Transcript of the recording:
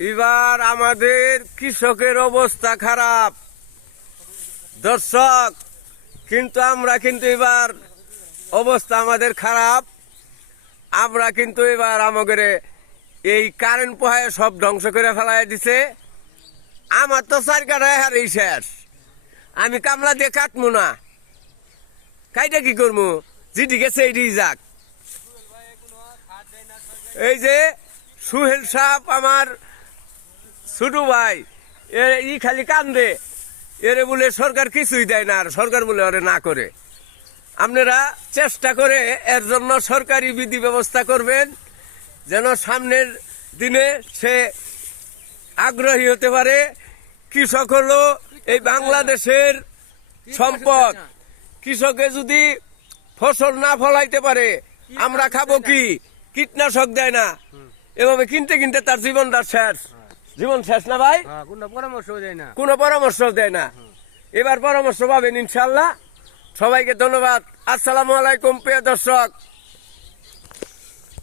এবার আমাদের কৃষকের অবস্থা খারাপ। দর্শক, কিন্তু আমরা কিন্তু এবার অবস্থা আমাদের খারাপ। আমরা কিন্তু এবার আমাদের এই কারেন্ট পোহায় সব ধ্বংস করে ফেলাই দিছে। আমার তো চার কাটায় হারেই শেষ। আমি কামলা দিয়ে কাটমু না। কাইটা কি করব যেটি গেছে এইটি যাক। এই যে সুহেল সাপ আমার ছোট ভাই, এ ই খালি কান্দে। এরে বলে সরকার কিছুই দেয় না আর সরকার বলে ওরে না করে। আপনারা চেষ্টা করে এর জন্য সরকারি বিধি ব্যবস্থা করবেন, যেন সামনের দিনে সে আগ্রহী হতে পারে। কৃষক হলো এই বাংলাদেশের সম্পদ। কৃষকে যদি ফসল না ফলাইতে পারে, আমরা খাব কি? কীটনাশক দেয় না। এভাবে কিনতে কিনতে তার জীবনটা শেষ। জীবন শেষ না ভাই? কোন কোনো পরামর্শ দেয় না। কোনো পরামর্শ দেয় না। এবার পরামর্শ পাবেন ইনশাল্লাহ। সবাইকে ধন্যবাদ। আসসালাম আলাইকুম প্রিয় দর্শক।